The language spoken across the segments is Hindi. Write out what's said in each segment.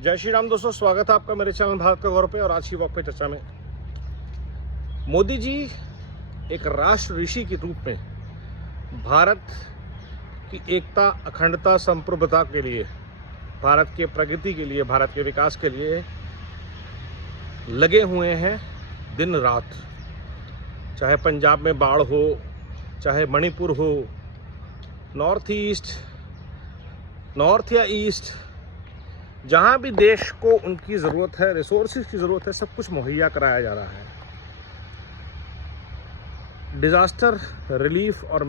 जय श्री राम दोस्तों, स्वागत है आपका मेरे चैनल भारत का गौरव पे। और आज की वॉक पे चर्चा में मोदी जी एक राष्ट्र ऋषि के रूप में भारत की एकता, अखंडता, संप्रभुता के लिए, भारत के प्रगति के लिए, भारत के विकास के लिए लगे हुए हैं दिन रात। चाहे पंजाब में बाढ़ हो, चाहे मणिपुर हो, नॉर्थ या ईस्ट, जहाँ भी देश को उनकी ज़रूरत है, रिसोर्सेज की ज़रूरत है, सब कुछ मुहैया कराया जा रहा है। डिज़ास्टर रिलीफ और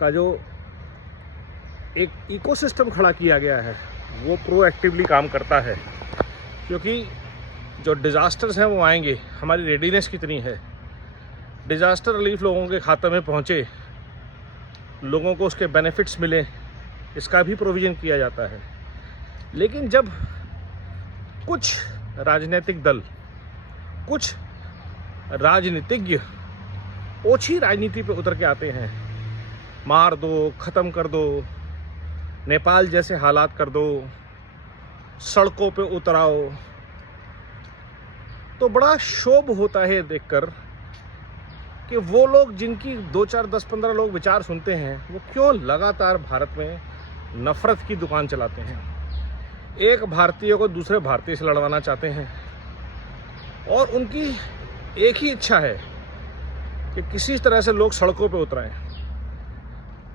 का जो एक इकोसिस्टम खड़ा किया गया है वो प्रोएक्टिवली काम करता है, क्योंकि जो डिज़ास्टर्स हैं वो आएंगे, हमारी रेडीनेस कितनी है। डिज़ास्टर रिलीफ लोगों के खाते में पहुँचे, लोगों को उसके बेनिफिट्स मिले, इसका भी प्रोविज़न किया जाता है। लेकिन जब कुछ राजनीतिक दल, कुछ राजनीतिज्ञ ओछी राजनीति पे उतर के आते हैं, मार दो, ख़त्म कर दो, नेपाल जैसे हालात कर दो, सड़कों पे उतराओ, तो बड़ा शोभ होता है देखकर कि वो लोग जिनकी 2, 4, 10, 15 लोग विचार सुनते हैं, वो क्यों लगातार भारत में नफ़रत की दुकान चलाते हैं। एक भारतीय को दूसरे भारतीय से लड़वाना चाहते हैं और उनकी एक ही इच्छा है कि किसी तरह से लोग सड़कों पे उतराएं।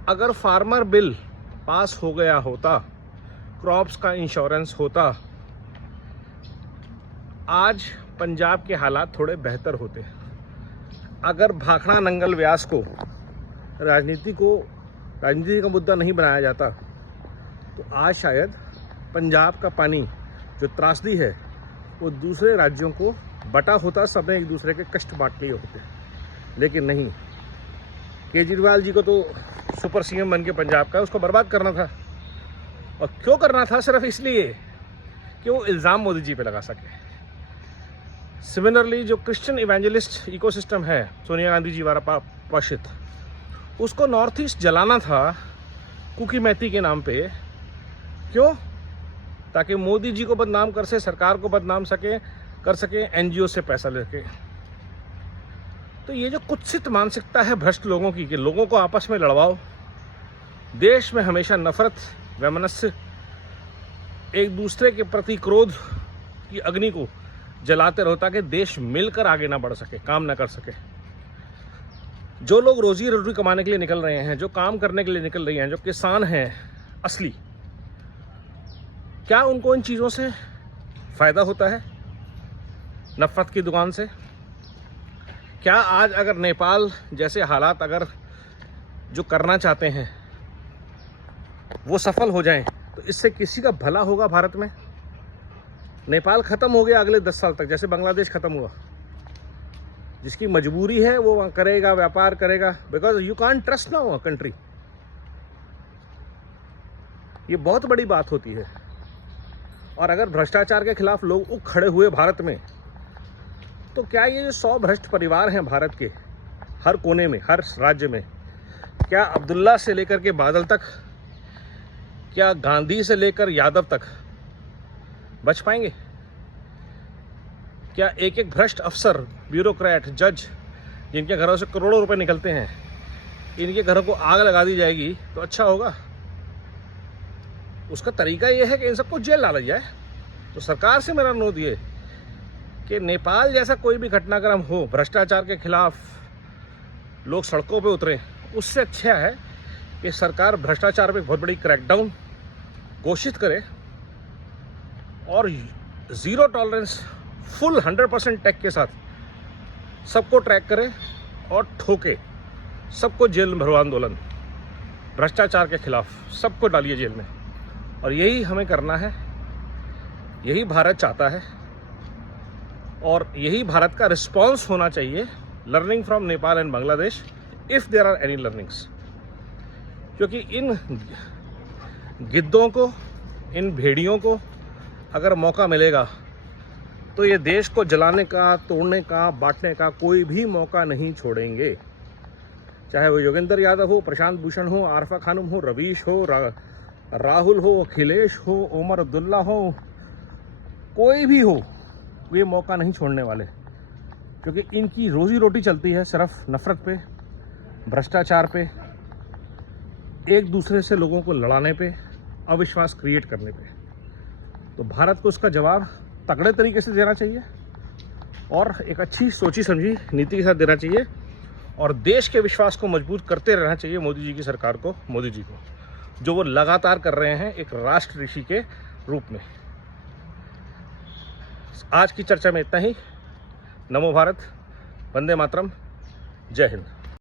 अगर फार्मर बिल पास हो गया होता, क्रॉप्स का इंश्योरेंस होता, आज पंजाब के हालात थोड़े बेहतर होते। अगर भाखड़ा नंगल व्यास को राजनीति का मुद्दा नहीं बनाया जाता तो आज शायद पंजाब का पानी जो त्रासदी है वो दूसरे राज्यों को बटा होता, सबने एक दूसरे के कष्ट बांट लिए होते। लेकिन नहीं, केजरीवाल जी को तो सुपर सीएम बन के पंजाब का उसको बर्बाद करना था। और क्यों करना था? सिर्फ इसलिए कि वो इल्ज़ाम मोदी जी पे लगा सके। सिमिलरली जो क्रिश्चियन इवेंजलिस्ट इकोसिस्टम है सोनिया गांधी जी द्वारा पोषित, उसको नॉर्थ ईस्ट जलाना था कुकी मैती के नाम पे। क्यों? ताकि मोदी जी को बदनाम कर सके, सरकार को बदनाम कर सके, एनजीओ से पैसा लेके। तो ये जो कुत्सित मानसिकता है भ्रष्ट लोगों की कि लोगों को आपस में लड़वाओ, देश में हमेशा नफरत, वैमनस्य, एक दूसरे के प्रति क्रोध की अग्नि को जलाते रहो ताकि देश मिलकर आगे ना बढ़ सके, काम ना कर सके। जो लोग रोजी रोटी कमाने के लिए निकल रहे हैं, जो काम करने के लिए निकल रही हैं, जो किसान हैं असली, क्या उनको इन चीज़ों से फ़ायदा होता है? नफ़रत की दुकान से? क्या आज अगर नेपाल जैसे हालात अगर जो करना चाहते हैं वो सफल हो जाएं तो इससे किसी का भला होगा भारत में? नेपाल ख़त्म हो गया अगले 10 साल तक, जैसे बांग्लादेश ख़त्म हुआ। जिसकी मजबूरी है वो वहाँ करेगा, व्यापार करेगा, because you can't trust now a country. ये बहुत बड़ी बात होती है। और अगर भ्रष्टाचार के खिलाफ लोग खड़े हुए भारत में, तो क्या ये जो 100 भ्रष्ट परिवार हैं भारत के हर कोने में, हर राज्य में, क्या अब्दुल्ला से लेकर के बादल तक, क्या गांधी से लेकर यादव तक बच पाएंगे? क्या एक एक भ्रष्ट अफसर, ब्यूरोक्रेट, जज, जिनके घरों से करोड़ों रुपए निकलते हैं, इनके घरों को आग लगा दी जाएगी तो अच्छा होगा? उसका तरीका यह है कि इन सबको जेल डाला जाए। तो सरकार से मेरा अनुरोध ये कि नेपाल जैसा कोई भी घटनाक्रम हो, भ्रष्टाचार के खिलाफ लोग सड़कों पे उतरे, उससे अच्छा है कि सरकार भ्रष्टाचार पे बहुत बड़ी क्रैकडाउन घोषित करे और 0 टॉलरेंस, फुल 100% टैक्स के साथ सबको ट्रैक करे और ठोके, सबको जेल में भरो। आंदोलन भ्रष्टाचार के खिलाफ सबको डालिए जेल में। और यही हमें करना है, यही भारत चाहता है और यही भारत का रिस्पॉन्स होना चाहिए, learning from Nepal and Bangladesh, if there are any learnings. क्योंकि इन गिद्धों को, इन भेड़ियों को अगर मौका मिलेगा तो ये देश को जलाने का, तोड़ने का, बांटने का कोई भी मौका नहीं छोड़ेंगे। चाहे वो योगेंद्र यादव हो, प्रशांत भूषण हो, आरफा खानम हो, रवीश हो, राहुल हो, अखिलेश हो, उमर अब्दुल्ला हो, कोई भी हो ये मौका नहीं छोड़ने वाले, क्योंकि इनकी रोजी रोटी चलती है सिर्फ नफरत पे, भ्रष्टाचार पे, एक दूसरे से लोगों को लड़ाने पे, अविश्वास क्रिएट करने पे। तो भारत को उसका जवाब तगड़े तरीके से देना चाहिए और एक अच्छी सोची समझी नीति के साथ देना चाहिए और देश के विश्वास को मजबूत करते रहना चाहिए मोदी जी की सरकार को, मोदी जी को, जो वो लगातार कर रहे हैं एक राष्ट्र ऋषि के रूप में। आज की चर्चा में इतना ही। नमो भारत, वंदे मातरम, जय हिंद।